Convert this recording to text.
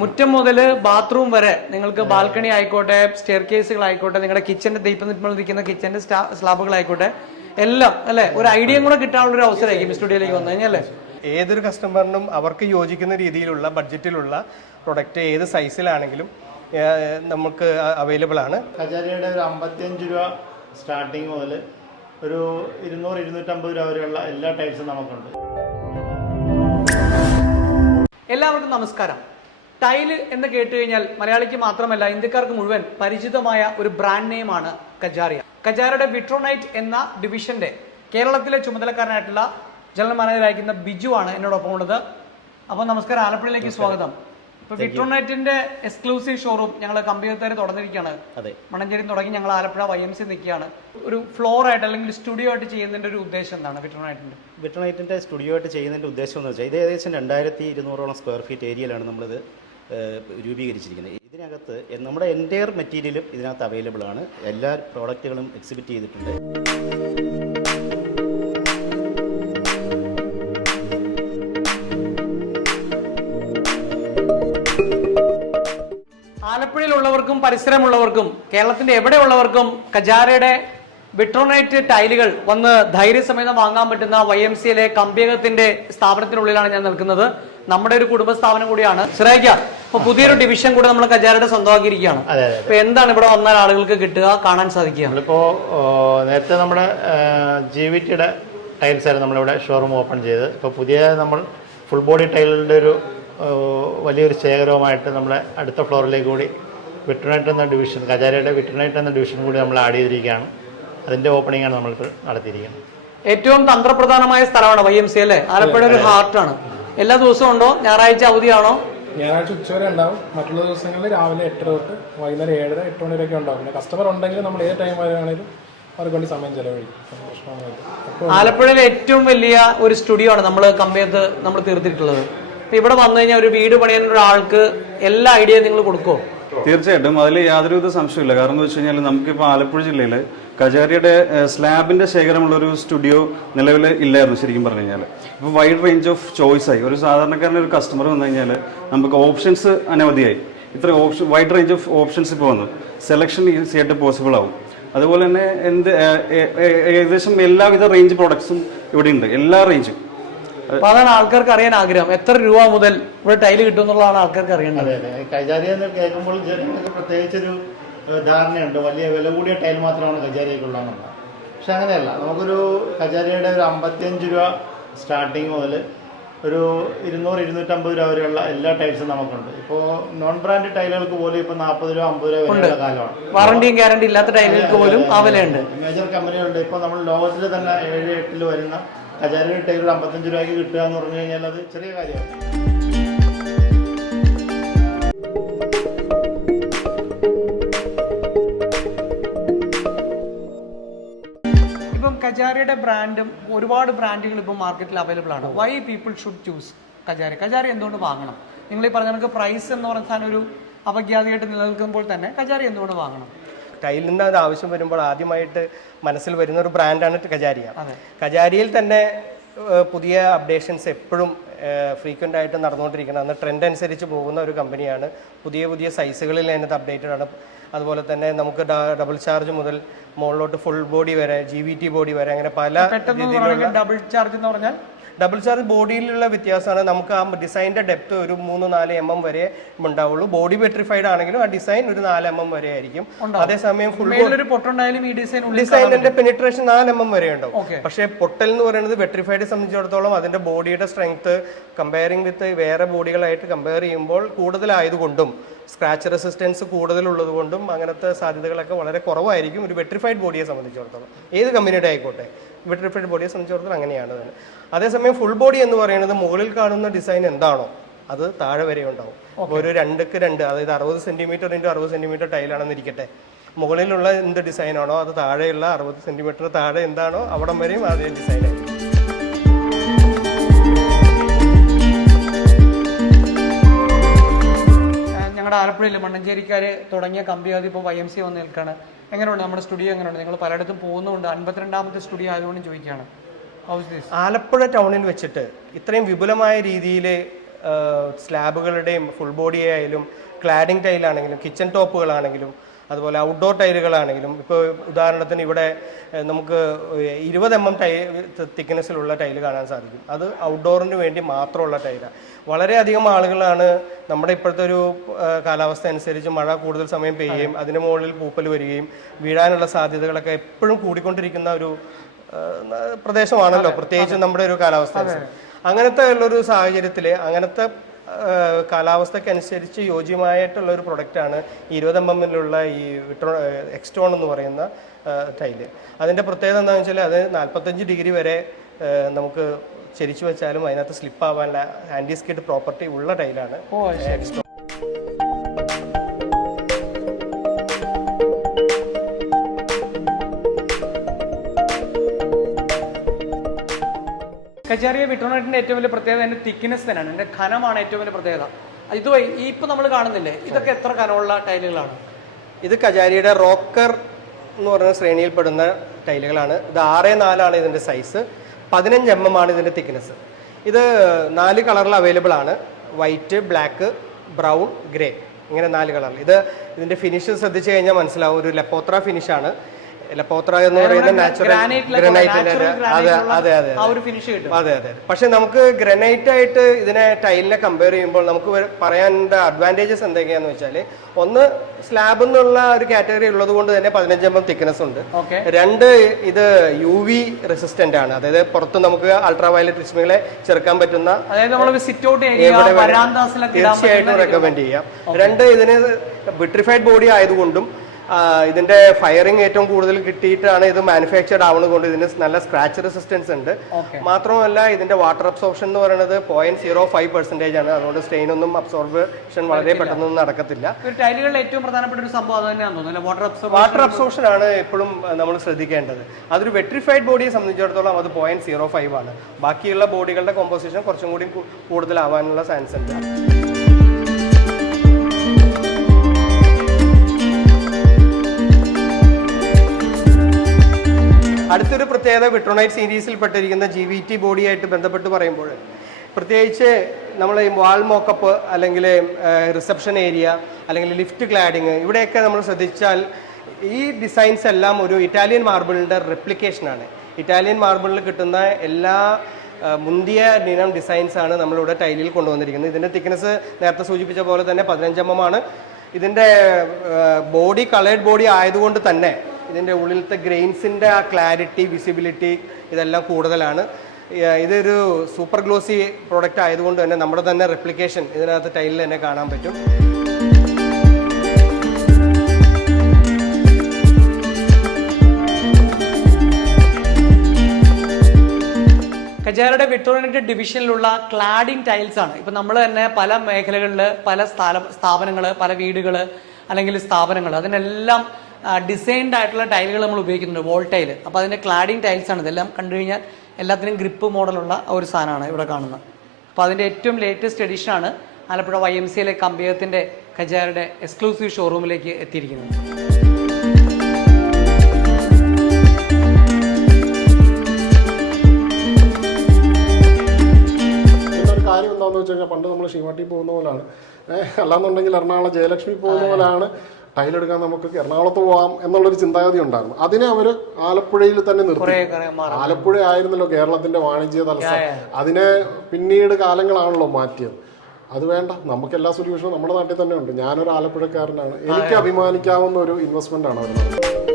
മുറ്റം മുതൽ ബാത്റൂം വരെ നിങ്ങൾക്ക് ബാൽക്കണി ആയിക്കോട്ടെ സ്റ്റെയർ കേസുകൾ ആയിക്കോട്ടെ നിങ്ങളുടെ കിച്ചന്റെ ദീപം നിൽക്കുന്ന കിച്ചന്റെ സ്ലാബുകൾ ആയിക്കോട്ടെ എല്ലാം അല്ലെ? ഒരു ഐഡിയയും കൂടെ കിട്ടാനുള്ള ഒരു അവസരമായിരിക്കും സ്റ്റുഡിയോയിലേക്ക് വന്നു കഴിഞ്ഞാൽ ഏതൊരു കസ്റ്റമറിനും അവർക്ക് യോജിക്കുന്ന രീതിയിലുള്ള ബഡ്ജറ്റിലുള്ള പ്രൊഡക്റ്റ് ഏത് സൈസിലാണെങ്കിലും നമുക്ക് അവൈലബിൾ ആണ്. കജാരിയുടെ ഒരു അമ്പത്തിയഞ്ച് രൂപ സ്റ്റാർട്ടിങ് മുതൽ ഒരു ഇരുന്നൂറ് ഇരുന്നൂറ്റമ്പത് രൂപ വരെയുള്ള എല്ലാ ടൈപ്സും നമുക്കുണ്ട്. എല്ലാവർക്കും നമസ്കാരം. ടൈൽ എന്ന് കേട്ട് കഴിഞ്ഞാൽ മലയാളിക്ക് മാത്രമല്ല ഇന്ത്യക്കാർക്ക് മുഴുവൻ പരിചിതമായ ഒരു ബ്രാൻഡ് നെയിമാണ് കജാറിയ കജാരയുടെ വിട്രോണൈറ്റ് എന്ന ഡിവിഷന്റെ കേരളത്തിലെ ചുമതലക്കാരനായിട്ടുള്ള ജനറൽ മാനേജറായിരിക്കുന്ന ബിജു ആണ് എന്നോടൊപ്പം ഉള്ളത്. അപ്പോൾ നമസ്കാരം ആലപ്പുഴയിലേക്ക് സ്വാഗതം. ഇപ്പൊ വിട്രോനൈറ്റിന്റെ എക്സ്ക്ലൂസീവ് ഷോറൂം ഞങ്ങൾ കമ്പ്യൂട്ടർ തുടങ്ങിയിരിക്കുകയാണ്. മണഞ്ചേരി തുടങ്ങി ഞങ്ങൾ ആലപ്പുഴ വൈ എം സി നിൽക്കുകയാണ്. ഒരു ഫ്ലോർ ആയിട്ട് അല്ലെങ്കിൽ സ്റ്റുഡിയോ ആയിട്ട് ചെയ്യുന്നതിന്റെ ഒരു ഉദ്ദേശം എന്താണ് വിട്രോണൈറ്റിന്റെ? വിട്രോണൈറ്റിന്റെ സ്റ്റുഡിയോ ആയിട്ട് ചെയ്യുന്നതിന്റെ ഉദ്ദേശം എന്ന് വെച്ചാൽ ഇത് ഏകദേശം രണ്ടായിരത്തി ഇരുന്നൂറോളം സ്ക്വയർ ഫീറ്റ് ഏരിയയിലാണ് നമ്മളിത് രൂപീകരിച്ചിരിക്കുന്നത്. ഇതിനകത്ത് നമ്മുടെ എന്റയർ മെറ്റീരിയലും ഇതിനകത്ത് അവൈലബിൾ ആണ്. എല്ലാ പ്രോഡക്റ്റുകളും എക്സിബിറ്റ് ചെയ്തിട്ടുണ്ട്. ആലപ്പുഴയിലുള്ളവർക്കും പരിസരമുള്ളവർക്കും കേരളത്തിന്റെ എവിടെയുള്ളവർക്കും കജാരയുടെ വിട്രോണൈറ്റ് ടൈലുകൾ വന്ന് ധൈര്യസമേതം വാങ്ങാൻ പറ്റുന്ന വൈ എം സിയിലെ കമ്പിയകത്തിന്റെ സ്ഥാപനത്തിനുള്ളിലാണ് ഞാൻ നിൽക്കുന്നത്. നമ്മുടെ ഒരു കുടുംബ സ്ഥാപനം കൂടിയാണ്. ശ്രേഖ ഇപ്പൊ പുതിയൊരു ഡിവിഷൻ കൂടെ നമ്മൾ കജാരയുടെ സ്വന്തമാക്കിയിരിക്കുകയാണ്. അപ്പൊ എന്താണ് ഇവിടെ വന്നാൽ ആളുകൾക്ക് കിട്ടുക കാണാൻ സാധിക്കുക? നമ്മളിപ്പോ നേരത്തെ നമ്മുടെ ജി വി ടിയുടെ ടൈൽസ് ആയിരുന്നു നമ്മളിവിടെ ഷോറൂം ഓപ്പൺ ചെയ്തത്. ഇപ്പോൾ പുതിയ നമ്മൾ ഫുൾ ബോഡി ടൈലിന്റെ ഒരു വലിയൊരു ശേഖരവുമായിട്ട് നമ്മുടെ അടുത്ത ഫ്ലോറിലേക്ക് കൂടി വിട്രനൈറ്റ് എന്ന ഡിവിഷൻ കജാരയുടെ വിട്രനൈറ്റ് എന്ന ഡിവിഷൻ കൂടി നമ്മൾ ആഡ് ചെയ്തിരിക്കുകയാണ്. അതിന്റെ ഓപ്പണിംഗ് ആണ് നമ്മളിപ്പോൾ നടത്തിയിരിക്കുന്നത്. ഏറ്റവും തന്ത്രപ്രധാനമായ സ്ഥലമാണ് വൈ എം സി അല്ലേ? ആലപ്പുഴ ഒരു ഹാർട്ടാണ് എല്ലാ ദിവസവും ഉണ്ടോ? ഞായറാഴ്ച അവധിയാണോ? ഞായറാഴ്ച ഉച്ചവരെ ഉണ്ടാവും. മറ്റുള്ള ദിവസങ്ങളിൽ രാവിലെ എട്ടര തൊട്ട് വൈകുന്നേരം ഏഴര എട്ട് മണി വരെയൊക്കെ ഉണ്ടാവും. പിന്നെ കസ്റ്റമർ ഉണ്ടെങ്കിൽ നമ്മൾ ഏത് ടൈം വരെയാണെങ്കിലും അവർക്ക് വേണ്ടി സമയം ചെലവഴിക്കും. ആലപ്പുഴയിലെ ഏറ്റവും വലിയ ഒരു സ്റ്റുഡിയോ ആണ് നമ്മൾ കമ്പനിയത്ത് നമ്മൾ തീർത്തിട്ടുള്ളത്. അപ്പൊ ഇവിടെ വന്നു കഴിഞ്ഞാൽ ഒരു വീട് പണിയാൻ ഒരാൾക്ക് എല്ലാ ഐഡിയയും നിങ്ങൾ കൊടുക്കുമോ തീർച്ചയായിട്ടും. അതിൽ യാതൊരുവിധ സംശയമില്ല കാരണം എന്ന് വെച്ച് കഴിഞ്ഞാൽ നമുക്കിപ്പോൾ ആലപ്പുഴ ജില്ലയിൽ കജാരിയുടെ സ്ലാബിന്റെ സ്ലാബിന്റെ ശേഖരമുള്ള ഒരു സ്റ്റുഡിയോ നിലവിൽ ഇല്ലായിരുന്നു ശരിക്കും പറഞ്ഞു കഴിഞ്ഞാൽ ഇപ്പോൾ വൈഡ് റേഞ്ച് ഓഫ് ചോയ്സ് ആയി. ഒരു സാധാരണക്കാരന്റെ ഒരു കസ്റ്റമർ വന്നു കഴിഞ്ഞാൽ നമുക്ക് ഓപ്ഷൻസ് അനവധിയായി. ഇത്ര option wide range of options ഇപ്പോൾ വന്നു. സെലക്ഷൻ ഈസി ആയിട്ട് പോസിബിൾ ആവും. അതുപോലെ തന്നെ എന്ത് ഏകദേശം എല്ലാവിധ റേഞ്ച് പ്രോഡക്ട്സും ഇവിടെ ഉണ്ട് എല്ലാ റേഞ്ചും അതാണ് ആൾക്കാർക്ക് അറിയാൻ ആഗ്രഹം. എത്ര രൂപ മുതൽ ഇവിടെ ടൈൽ കിട്ടും എന്നുള്ളതാണ് ആൾക്കാർക്ക് അറിയേണ്ടത്. എന്ന് കേൾക്കുമ്പോൾ പ്രത്യേകിച്ചൊരു ധാരണയുണ്ട്. വലിയ വില കൂടിയ ടൈൽ മാത്രമാണ് കജാരിയൊക്കെയുള്ളതെന്നുള്ളത് പക്ഷെ അങ്ങനെയല്ല. നമുക്കൊരു കജാരിയുടെ ഒരു അമ്പത്തിയഞ്ച് രൂപ സ്റ്റാർട്ടിങ് മുതൽ ഒരു ഇരുന്നൂറ് ഇരുന്നൂറ്റമ്പത് രൂപ വരെയുള്ള എല്ലാ ടൈൽസും നമുക്കുണ്ട്. ഇപ്പോൾ നോൺ ബ്രാൻഡ് ടൈലുകൾക്ക് പോലും ഇപ്പോൾ നാൽപ്പത് രൂപ അമ്പത് രൂപ വരെയുള്ള കാലമാണ്. വാറണ്ടിയും ഗ്യാരണ്ടി ഇല്ലാത്ത ടൈലുകൾക്ക് പോലും ആ വിലയുണ്ട് മേജർ കമ്പനികളുണ്ട് ഇപ്പോൾ നമ്മൾ ലോകത്തിൽ തന്നെ ഏഴ് എട്ടിൽ വരുന്ന കജാരിയുടെ ടൈലുകൾ അമ്പത്തഞ്ച് രൂപയ്ക്ക് കിട്ടുക എന്ന് പറഞ്ഞു കഴിഞ്ഞാൽ അത് ചെറിയ കാര്യമാണ്. കജാരിയുടെ ബ്രാൻഡും ഒരുപാട് ബ്രാൻഡുകൾ ഇപ്പോൾ മാർക്കറ്റിൽ അവൈലബിൾ ആണ്. Why people should choose Kajaria? Kajaria എന്തുകൊണ്ട് വാങ്ങണം? നിങ്ങൾ ഈ പറഞ്ഞ കണക്ക് പ്രൈസ് എന്ന് പറഞ്ഞ സാധനം ഒരു അപഖ്യാതിയായിട്ട് നിലനിൽക്കുമ്പോൾ തന്നെ കജാരി എന്തുകൊണ്ട് വാങ്ങണം? ടൈലിന് അത് ആവശ്യം വരുമ്പോൾ ആദ്യമായിട്ട് മനസ്സിൽ വരുന്ന ഒരു ബ്രാൻഡാണ് കജാരിയ. കജാരിയിൽ തന്നെ പുതിയ അപ്ഡേഷൻസ് എപ്പോഴും ഫ്രീക്വന്റ് ആയിട്ട് നടന്നുകൊണ്ടിരിക്കുന്നത് അന്ന് ട്രെൻഡ് അനുസരിച്ച് പോകുന്ന ഒരു കമ്പനിയാണ് പുതിയ പുതിയ സൈസുകളിൽ അതിനകത്ത് അപ്ഡേറ്റഡ് ആണ്. അതുപോലെ തന്നെ നമുക്ക് ഡബിൾ ചാർജ് മുതൽ മുകളിലോട്ട് ഫുൾ ബോഡി വരെ ജി ബി ടി ബോഡി വരെ അങ്ങനെ പല ഡബിൾ ചാർജ് എന്ന് പറഞ്ഞാൽ ഡബിൾ ചാർജ് ബോഡിയിലുള്ള വ്യത്യാസമാണ്. നമുക്ക് ആ ഡിസൈന്റെ ഡെപ്ത് ഒരു മൂന്ന് നാല് എം എം വരെ ഉണ്ടാവുള്ളൂ. ബോഡി പെട്രിഫൈഡ് ആണെങ്കിലും ആ ഡിസൈൻ ഒരു നാല് എം എം വരെ ആയിരിക്കും. അതേസമയം ഫുൾ ഡിസൈനിന്റെ പെനിട്രേഷൻ നാല് എം എം വരെ ഉണ്ടാവും. പക്ഷേ പൊട്ടൽ എന്ന് പറയുന്നത് വെട്രിഫൈഡ് സംബന്ധിച്ചിടത്തോളം അതിന്റെ ബോഡിയുടെ സ്ട്രെങ്ത് കമ്പയറിംഗ് വിത്ത് വേറെ ബോഡികളായിട്ട് കമ്പയർ ചെയ്യുമ്പോൾ കൂടുതലായതുകൊണ്ടും സ്ക്രാച്ച് റെസിസ്റ്റൻസ് കൂടുതലുള്ളത് കൊണ്ടും അങ്ങനത്തെ സാധ്യതകളൊക്കെ വളരെ കുറവായിരിക്കും ഒരു വെട്രിഫൈഡ് ബോഡിയെ സംബന്ധിച്ചിടത്തോളം. ഏത് കമ്പനിയുടെ ആയിക്കോട്ടെ? വെട്രിഫൈഡ് ബോഡിയെ സംബന്ധിച്ചിടത്തോളം അങ്ങനെയാണ് തന്നെ അതേസമയം ഫുൾ ബോഡി എന്ന് പറയുന്നത് മുകളിൽ കാണുന്ന ഡിസൈൻ എന്താണോ അത് താഴെ വരെ ഉണ്ടാവും. ഒരു രണ്ടുക്ക് രണ്ട് അതായത് അറുപത് സെന്റിമീറ്റർ ഇന്റു അറുപത് സെന്റിമീറ്റർ ടൈലാണെന്ന് ഇരിക്കട്ടെ. മുകളിലുള്ള എന്ത് ഡിസൈനാണോ അത് താഴെയുള്ള അറുപത് സെന്റിമീറ്റർ താഴെ എന്താണോ അവിടം വരെയും അതേ ഡിസൈൻ ആലപ്പുഴയിൽ മണ്ണഞ്ചേരിക്കാര് തുടങ്ങിയ കമ്പിയാതി ഇപ്പോൾ വൈ എം സി വന്ന് നിൽക്കുകയാണ് എങ്ങനെയുണ്ട് നമ്മുടെ സ്റ്റുഡിയോ എങ്ങനെയുണ്ട്? നിങ്ങൾ പലയിടത്തും പോകുന്നുണ്ട്. അൻപത്തിരണ്ടാമത്തെ സ്റ്റുഡിയോ ആയതുകൊണ്ട് ചോദിക്കുകയാണ്. ആലപ്പുഴ ടൗണിൽ വെച്ചിട്ട് ഇത്രയും വിപുലമായ രീതിയിൽ സ്ലാബുകളുടെയും ഫുൾ ബോഡി ആയാലും ക്ലാഡിംഗ് ടൈലാണെങ്കിലും കിച്ചൺ ടോപ്പുകളാണെങ്കിലും അതുപോലെ ഔട്ട്ഡോർ ടൈലുകളാണെങ്കിലും ഇപ്പോൾ ഉദാഹരണത്തിന് ഇവിടെ നമുക്ക് ഇരുപത് എം എം ടൈ തിക്നെസ്സിലുള്ള ടൈൽ കാണാൻ സാധിക്കും. അത് ഔട്ട്ഡോറിന് വേണ്ടി മാത്രമുള്ള ടൈലാണ് വളരെയധികം ആളുകളാണ് നമ്മുടെ ഇപ്പോഴത്തെ ഒരു കാലാവസ്ഥ അനുസരിച്ച് മഴ കൂടുതൽ സമയം പെയ്യുകയും അതിന് മുകളിൽ പൂപ്പൽ വരികയും വീഴാനുള്ള സാധ്യതകളൊക്കെ എപ്പോഴും കൂടിക്കൊണ്ടിരിക്കുന്ന ഒരു പ്രദേശമാണല്ലോ. പ്രത്യേകിച്ച് നമ്മുടെ ഒരു കാലാവസ്ഥ. അങ്ങനത്തെ ഉള്ളൊരു സാഹചര്യത്തിൽ അങ്ങനത്തെ കാലാവസ്ഥക്കനുസരിച്ച് യോജ്യമായിട്ടുള്ള ഒരു പ്രൊഡക്റ്റാണ് ഇരുപത് എം എമ്മിലുള്ള ഈ വിട്രോ എക്സ്ട്രോൺ എന്ന് പറയുന്ന ടൈൽ. അതിന്റെ പ്രത്യേകത എന്താണെന്ന് വെച്ചാൽ അത് നാൽപ്പത്തഞ്ച് ഡിഗ്രി വരെ നമുക്ക് ചരിച്ചു വെച്ചാലും അതിനകത്ത് സ്ലിപ്പ് ആവാനുള്ള ആന്റി സ്കിഡ് പ്രോപ്പർട്ടി ഉള്ള ടൈലാണ് എക്സ്ട്രോൺ കജാരിയ വിട്രോണൈറ്റിന്റെ ഏറ്റവും വലിയ പ്രത്യേകത അതിന്റെ തിക്നെസ് തന്നെയാണ് അതിന്റെ ഘനമാണ് ഏറ്റവും വലിയ പ്രത്യേകത. ഇത് ഈ ഇപ്പൊ നമ്മൾ കാണുന്നില്ലേ ഇതൊക്കെ എത്ര കനമുള്ള ടൈലുകളാണ്? ഇത് കജാരിയുടെ റോക്കർ എന്ന് പറയുന്ന ശ്രേണിയിൽപ്പെടുന്ന ടൈലുകളാണ്. ഇത് ആറ് നാലാണ് ഇതിന്റെ സൈസ് പതിനഞ്ച് എം എം ആണ് ഇതിന്റെ തിക്നെസ് ഇത് നാല് കളറിൽ അവൈലബിൾ ആണ്. വൈറ്റ് ബ്ലാക്ക് ബ്രൗൺ ഗ്രേ ഇങ്ങനെ നാല് കളറിൽ. ഇത് ഇതിന്റെ ഫിനിഷ് ശ്രദ്ധിച്ചു കഴിഞ്ഞാൽ മനസ്സിലാവും. ഒരു ലെപ്പോത്ര ഫിനിഷാണ് എന്ന് പറയുന്ന നാച്ചുറൽ അതെ അതെ അതെ ആ ഒരു ഫിനിഷ് കിട്ടും. അതെ അതെ പക്ഷെ നമുക്ക് ഗ്രനൈറ്റ് ആയിട്ട് ഇതിനെ ടൈലിനെ കമ്പയർ ചെയ്യുമ്പോൾ നമുക്ക് പറയാനുള്ള അഡ്വാന്റേജസ് എന്തൊക്കെയാന്ന് വെച്ചാൽ ഒന്ന് സ്ലാബ് എന്നുള്ള ഒരു കാറ്റഗറി ഉള്ളത് കൊണ്ട് തന്നെ എം തിക്നെസ് ഉണ്ട്. രണ്ട് ഇത് യു വി റെസിസ്റ്റന്റ് ആണ്. അതായത് പുറത്ത് നമുക്ക് അൾട്രാ വയലറ്റ് രശ്മികളെ ചെറുക്കാൻ പറ്റുന്ന തീർച്ചയായിട്ടും റെക്കമെൻഡ് ചെയ്യാം. രണ്ട് ഇതിന് വിട്രിഫൈഡ് ബോഡി ആയതുകൊണ്ടും ഇതിന്റെ ഫയറിംഗ് ഏറ്റവും കൂടുതൽ കിട്ടിയിട്ടാണ് ഇത് മാനുഫാക്ചർഡ് ആവുന്നത് കൊണ്ട് ഇതിന് നല്ല സ്ക്രാച്ച് റെസിസ്റ്റൻസ് ഉണ്ട്. മാത്രമല്ല ഇതിന്റെ വാട്ടർ അബ്സോർപ്ഷൻ എന്ന് പറയുന്നത് പോയിന്റ് സീറോ ഫൈവ് പെർസെന്റേജ് ആണ്. അതുകൊണ്ട് സ്ട്രെയിൻ ഒന്നും അബ്സോർബേഷൻ വളരെ പെട്ടെന്നൊന്നും നടക്കത്തില്ല. ഏറ്റവും പ്രധാനപ്പെട്ട ഒരു സംഭവം വാട്ടർ അബ്സോർപ്ഷൻ ആണ് എപ്പോഴും നമ്മൾ ശ്രദ്ധിക്കേണ്ടത്. അതൊരു വെട്രിഫൈഡ് ബോഡിയെ സംബന്ധിച്ചിടത്തോളം അത് പോയിന്റ് സീറോ ഫൈവ് ആണ്. ബാക്കിയുള്ള ബോഡികളുടെ കോമ്പോസിഷൻ കുറച്ചും കൂടി കൂടുതലാവാനുള്ള ചാൻസ് ഉണ്ട്. അടുത്തൊരു പ്രത്യേകത വിട്രോണൈറ്റ് സീരീസിൽ പെട്ടിരിക്കുന്ന ജി വി ടി ബോഡിയായിട്ട് ബന്ധപ്പെട്ട് പറയുമ്പോൾ പ്രത്യേകിച്ച് നമ്മൾ ഈ വാൾ മോക്കപ്പ് അല്ലെങ്കിൽ റിസപ്ഷൻ ഏരിയ അല്ലെങ്കിൽ ലിഫ്റ്റ് ക്ലാഡിങ് ഇവിടെയൊക്കെ നമ്മൾ ശ്രദ്ധിച്ചാൽ ഈ ഡിസൈൻസ് എല്ലാം ഒരു ഇറ്റാലിയൻ മാർബിളിന്റെ റെപ്ലിക്കേഷനാണ് ഇറ്റാലിയൻ മാർബിളിൽ കിട്ടുന്ന എല്ലാ മുന്തിയ ഇനം ഡിസൈൻസ് ആണ് നമ്മളിവിടെ ടൈലിൽ കൊണ്ടുവന്നിരിക്കുന്നത്. ഇതിന്റെ തിക്നെസ് നേരത്തെ സൂചിപ്പിച്ച പോലെ തന്നെ പതിനഞ്ച് ആണ്. ഇതിന്റെ ബോഡി കളേഡ് ബോഡി ആയതുകൊണ്ട് തന്നെ ഇതിന്റെ ഉള്ളിലത്തെ ഗ്രെയിൻസിന്റെ ആ ക്ലാരിറ്റി വിസിബിലിറ്റി ഇതെല്ലാം കൂടുതലാണ്. ഇതൊരു സൂപ്പർ ഗ്ലോസി പ്രോഡക്റ്റ് ആയതുകൊണ്ട് തന്നെ നമ്മുടെ തന്നെ റെപ്ലിക്കേഷൻ ഇതിനകത്ത് ടൈലിൽ തന്നെ കാണാൻ പറ്റും. കജാരയുടെ വിട്രോണിന്റെ ഡിവിഷനിലുള്ള ക്ലാഡിംഗ് ടൈൽസ് ആണ്. ഇപ്പം നമ്മൾ തന്നെ പല മേഖലകളിൽ പല സ്ഥാപനങ്ങൾ പല വീടുകൾ അല്ലെങ്കിൽ സ്ഥാപനങ്ങൾ അതിനെല്ലാം ഡിസൈൻഡ് ആയിട്ടുള്ള ടൈലുകൾ നമ്മൾ ഉപയോഗിക്കുന്നുണ്ട് വോൾ ടൈൽ അപ്പോൾ അതിന്റെ ക്ലാഡിംഗ് ടൈൽസ് ആണ്. ഇതെല്ലാം കണ്ടു കഴിഞ്ഞാൽ എല്ലാത്തിനും ഗ്രിപ്പ് മോഡലുള്ള ഒരു സാധനമാണ് ഇവിടെ കാണുന്നത്. അപ്പോൾ അതിന്റെ ഏറ്റവും ലേറ്റസ്റ്റ് എഡിഷൻ ആണ് ആലപ്പുഴ വൈ എം സിയിലെ കമ്പിയത്തിന്റെ കജാരയുടെ എക്സ്ക്ലൂസീവ് ഷോറൂമിലേക്ക് എത്തിയിരിക്കുന്നത്. കാര്യം എന്താണെന്ന് വെച്ച് കഴിഞ്ഞാൽ പണ്ട് നമ്മൾ ശിവാട്ടി പോകുന്ന പോലാണ്. അല്ലാന്നുണ്ടെങ്കിൽ എറണാകുളം ജയലക്ഷ്മി പോകുന്ന പോലാണ് ടൈലെടുക്കാൻ നമുക്ക് എറണാകുളത്ത് പോകാം എന്നുള്ളൊരു ചിന്താഗതി ഉണ്ടായിരുന്നു. അതിനെ അവർ ആലപ്പുഴയിൽ തന്നെ നിർത്തി. ആലപ്പുഴ ആയിരുന്നല്ലോ കേരളത്തിന്റെ വാണിജ്യ തലസ്ഥാനം. അതിനെ പിന്നീട് കാലങ്ങളാണല്ലോ മാറ്റിയത്. അത് വേണ്ട. നമുക്ക് എല്ലാ സൊല്യൂഷനും നമ്മുടെ നാട്ടിൽ തന്നെ ഉണ്ട്. ഞാനൊരു ആലപ്പുഴക്കാരനാണ്. എനിക്ക് അഭിമാനിക്കാവുന്ന ഒരു ഇൻവെസ്റ്റ്മെന്റ് ആണ് അവർ